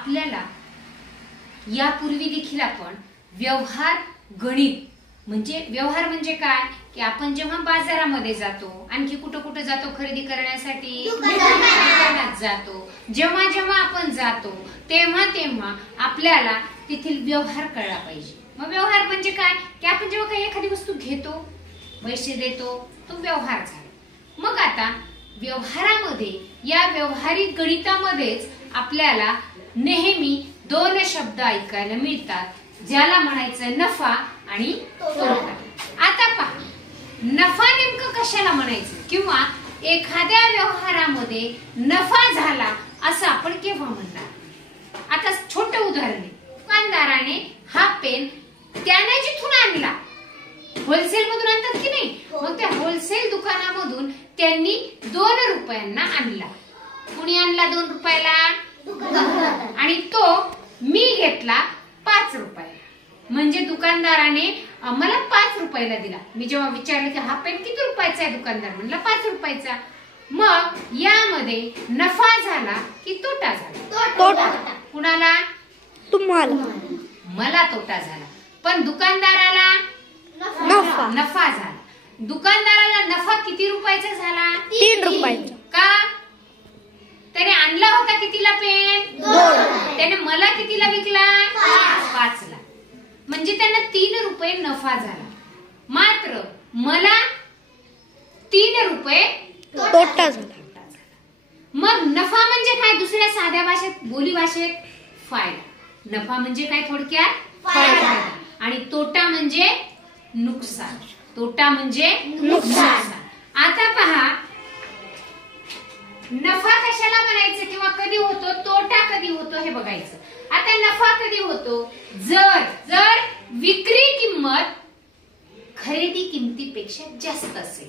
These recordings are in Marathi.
आपल्याला यापूर्वी देखील आपण व्यवहार गणित व्यवहार म्हणजे काय की आपण जेव्हा बाजारामध्ये जातो, आणखी कुठं कुठं जातो खरेदी करण्यासाठी, दुकानात जातो, जेव्हा आपण जातो तेव्हा आपल्याला तेथील व्यवहार कळला पाहिजे. मग व्यवहार म्हणजे काय की आपण जेव्हा काही एखादी वस्तू घेतो, पैसे देतो, तो व्यवहार झाला. मग आता व्यवहारामध्ये या व्यवहारिक गणितामध्येच आपल्याला नेहमी दोन शब्द ऐकायला मिळतात, ज्याला म्हणायचं नफा आणि तोटा. आता पहा, नफा नेमकं कशाला म्हणायचं किंवा एखाद्या व्यवहारामध्ये नफा झाला असं आपण केव्हा म्हणणार. आता छोटं उदाहरण आहे, दुकानदाराने हा पेन त्याने जिथून आणला, होलसेल मधून आणतात की नाही, मग त्या होलसेल दुकानामधून त्यांनी 2 रुपयांना आणला. कुणी आणला 2 रुपयाला? आणि तो मी घेतला 5 रुपयाला. म्हणजे दुकानदाराने मला 5 रुपयाला दिला. मी जेव्हा विचारलं की हा पेन किती रुपयाचा आहे, दुकानदार म्हणला 5 रुपयाचा. मग यामध्ये नफा झाला की तोटा झाला? तोटा. कुणाला? तुम्हाला. मला तोटा झाला, पण दुकानदाराला नफा झाला. दुकानदाराला नफा किती रुपयाचा झाला? 3 रुपयाचा. का? त्याने आणला होता कितीला पेन? 2. त्याने मला कितीला विकला? 5 ला. म्हणजे त्यांना 3 रुपये नफा झाला, मात्र मला 3 रुपये तोटा झाला. मग नफा म्हणजे काय? दुसऱ्या साध्या भाषेत, बोली भाषेत फायदा. नफा म्हणजे काय? थोडक्यात फायदा. आणि तोटा म्हणजे नुकसान. तोटा म्हणजे नुकसान. आता पहा, नफा कशाला म्हणायचं किंवा कधी होतो, तोटा कधी होतो हे बघायचं. आता नफा कधी होतो? जर विक्री किंमत खरेदी किमतीपेक्षा जास्त असेल.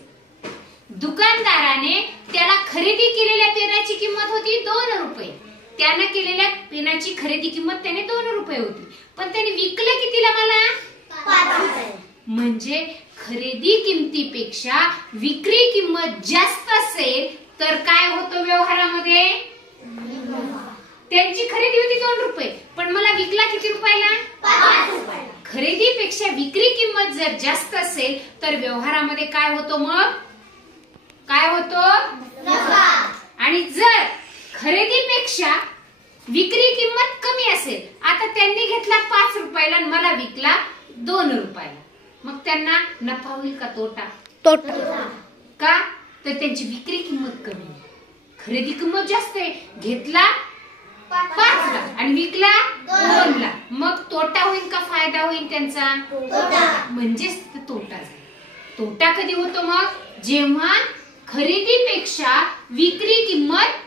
दुकानदाराने त्याला खरेदी केलेल्या पेनाची किंमत होती 2 रुपये. त्याने केलेल्या पेनाची खरेदी किंमत त्याने 2 रुपये होती, पण त्याने विकलं कितीला मला? 5 रुपये. म्हणजे खरेदी किमतीपेक्षा विक्री किंमत जास्त असेल तर काय होतं व्यवहारामध्ये? त्यांची खरेदी होती 2 रुपये, पण मला विकला किती रुपयाला? 5 रुपये. खरेदीपेक्षा विक्री किंमत जर जास्त असेल तर व्यवहारामध्ये काय होतो? मग काय होतो? नफा. आणि जर खरेदीपेक्षा विक्री किंमत कमी असेल, आता त्यांनी घेतला 5 रुपयाला आणि मला विकला 2 रुपयाला, मग त्यांना नफा होईल का तोटा? तोटा. का? तर त्यांची विक्री किंमत कमी आहे, खरेदी किंमत जास्त आहे. घेतला 5 ला आणि विकला 2 ला, मग तोटा होईल का फायदा होईल त्यांचा? म्हणजेच तोटा झाला. तोटा कधी होतो? मग जेव्हा खरेदीपेक्षा विक्री किंमत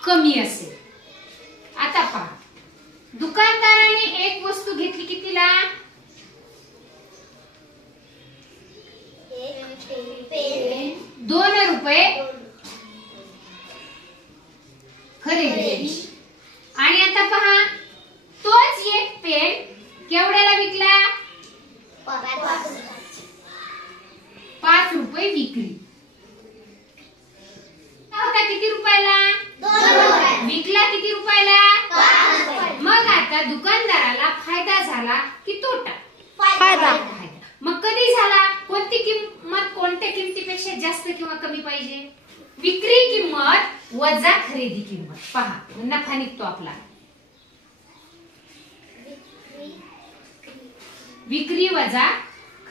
कमी असेल. आता पहा, दुकानदाराने एक वस्तू घेतली कितीला? 2 रुपये खरेदी. आणि आता पहा, तोच एक पेन केवढ्याला विकला? 5 रुपये विक्री. होता किती रुपयाला? 2 रुपये. विकला किती रुपयाला? 5 रुपये. मग आता दुकानदाराला फायदा झाला की तोटा? फायदा. मग कधी झाला? कोणती किंमत कोणत्या किमतीपेक्षा जास्त किंवा कमी पाहिजे? विक्री किंमत वजा खरेदी किंमत. पहा, नफा निघतो आपला. विक्री वजा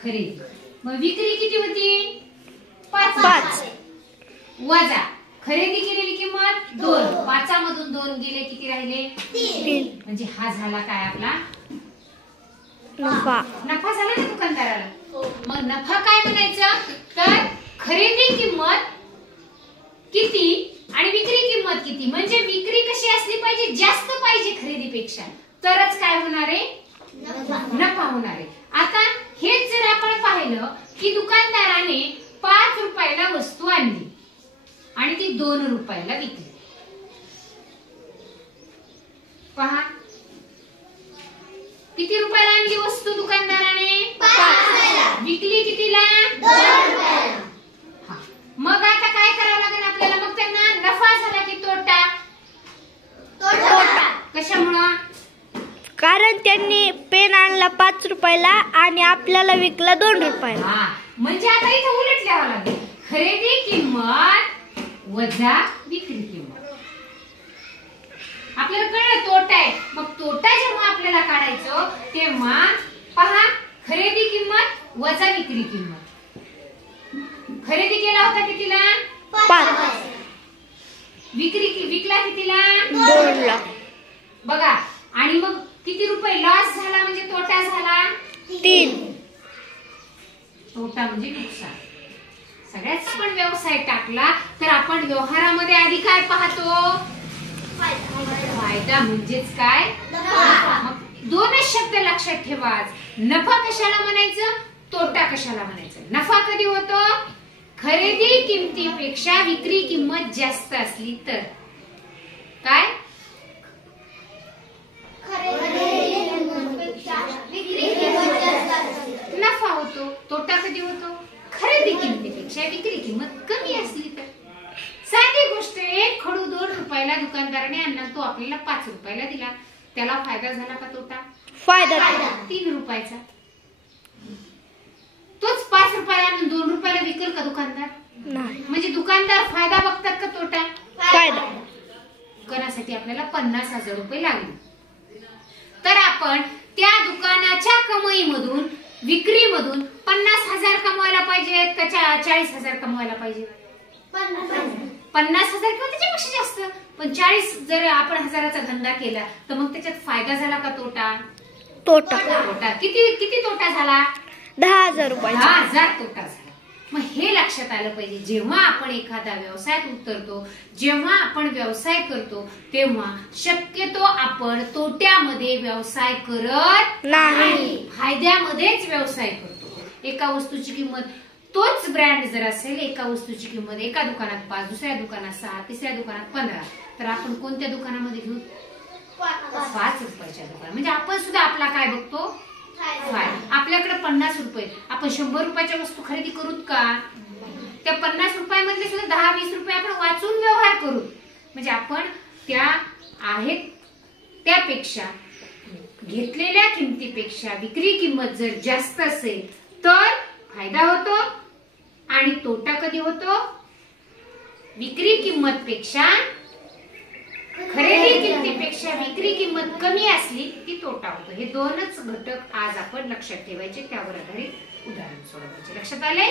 खरेदी. मग विक्री किती होती? 5. वजा खरेदी केलेली किंमत 2. 5 मधून 2 गेले, किती राहिले? 3. म्हणजे हा झाला काय आपला? नफा. नफा झाला ना दुकानदाराला. मग नफा काय म्हणायचं? तर खरेदी किंमत किती आणि विक्री किंमत किती, म्हणजे विक्री कशी असली पाहिजे? जास्त पाहिजे खरेदीपेक्षा, तरच काय होणार आहे? नफा होणार आहे. आता हेच जर आपण पाहिलं की दुकानदाराने 5 रुपयाला वस्तू आणली आणि ती 2 रुपयाला विकली. पहा, किती रुपयाला आणली वस्तू दुकानदाराने? 5 रुपयाला. विकली कितीला? 2 रुपयाला. मग आता काय करावं लागेल आपल्याला? मग त्यांना नफा झाला की तोटा? तोटा. कशामुळं? कारण त्यांनी पेन आणला 5 रुपयाला आणि आपल्याला विकला 2 रुपयाला. हा, म्हणजे आता इथं उलट लिहावं लागेल. खरेदी किंमत वजा विक्री किंमत. आपल्याला कळलं तोटा आहे. मग तोटा जेव्हा आपल्याला काढायचो तेव्हा पहा, खरेदी किंमत वजा विक्री किंमत. खरेदी केला होता कितीला? 5. विकला कितीला? 2 ला. बघा, आणि मग किती रुपये लॉस झाला म्हणजे तोटा झाला? 3. तोटा म्हणजे नुकसान. सगळ्यात पण व्यवसाय टाकला तर आपण व्यवहारामध्ये आधी काय पाहतो? फायदा म्हणजेच काय? मग दोनच शब्द लक्षात ठेवा. नफा कशाला म्हणायचं, तोटा कशाला म्हणायचं? नफा कधी होतो? खरेदी किमतीपेक्षा विक्री किंमत जास्त असली तर. काय? नफा होतो. तोटा कधी होतो? खरेदी किमतीपेक्षा विक्री किंमत कमी असली तर. साधी गोष्ट आहे. खडू 2 रुपयाला दुकानदाराने आणला, तो आपल्याला 5 रुपयाला दिला. त्याला फायदा झाला का तोटा? फायदा. 3 रुपयाचा. तोच 5 रुपयाला आणून 2 रुपयाला विकेल का दुकानदार? नाही. म्हणजे दुकानदार फायदा बघतात का तोटा? फायदा. दुकानासाठी आपल्याला 50,000 रुपये लागले, तर आपण त्या दुकानाच्या कमाईमधून, विक्रीमधून 50,000 कमवायला पाहिजेत का 40,000 कमवायला पाहिजे? 50,000 किंवा त्याच्यापेक्षा जास्त. पण 40 जर आपण हजाराचा धंदा केला तर मग त्याच्यात फायदा झाला का तोटा? तोटा. तोटा. किती तोटा झाला? 10,000 रुपये. 10,000 तोटा झाला. मग हे लक्षात आलं पाहिजे. जेव्हा आपण एखाद्या व्यवसायात उतरतो, जेव्हा आपण व्यवसाय करतो, तेव्हा शक्यतो आपण तोट्यामध्ये व्यवसाय करत नाही. फायद्यामध्येच व्यवसाय करतो. एका वस्तूची किंमत, तोच ब्रँड जर असेल, एका वस्तूची किंमत एका दुकानात 5, दुसऱ्या दुकानात 6, तिसऱ्या दुकानात 15, तर आपण कोणत्या दुकानामध्ये घेऊ? 5 रुपयाच्या दुकानात. म्हणजे आपण सुद्धा आपला काय बघतो? फायदा. आपल्याकडे 50 रुपये, आपण 100 रुपयाच्या वस्तू खरेदी करूत का? त्या 50 रुपयामधले सुद्धा 10-20 रुपये आपण वाचून व्यवहार करू. म्हणजे आपण त्या आहेत त्यापेक्षा, घेतलेल्या किमतीपेक्षा विक्री किंमत जर जास्त असेल तर फायदा होतो. आणि तोटा कधी होतो? विक्री किंमत पेक्षा, खरेदी किमतीपेक्षा विक्री किंमत कमी असली की तोटा होतो. हे दोनच घटक आज आपण लक्षात ठेवायचे. त्यावर आधारित उदाहरण सोडवायचे. लक्षात आले?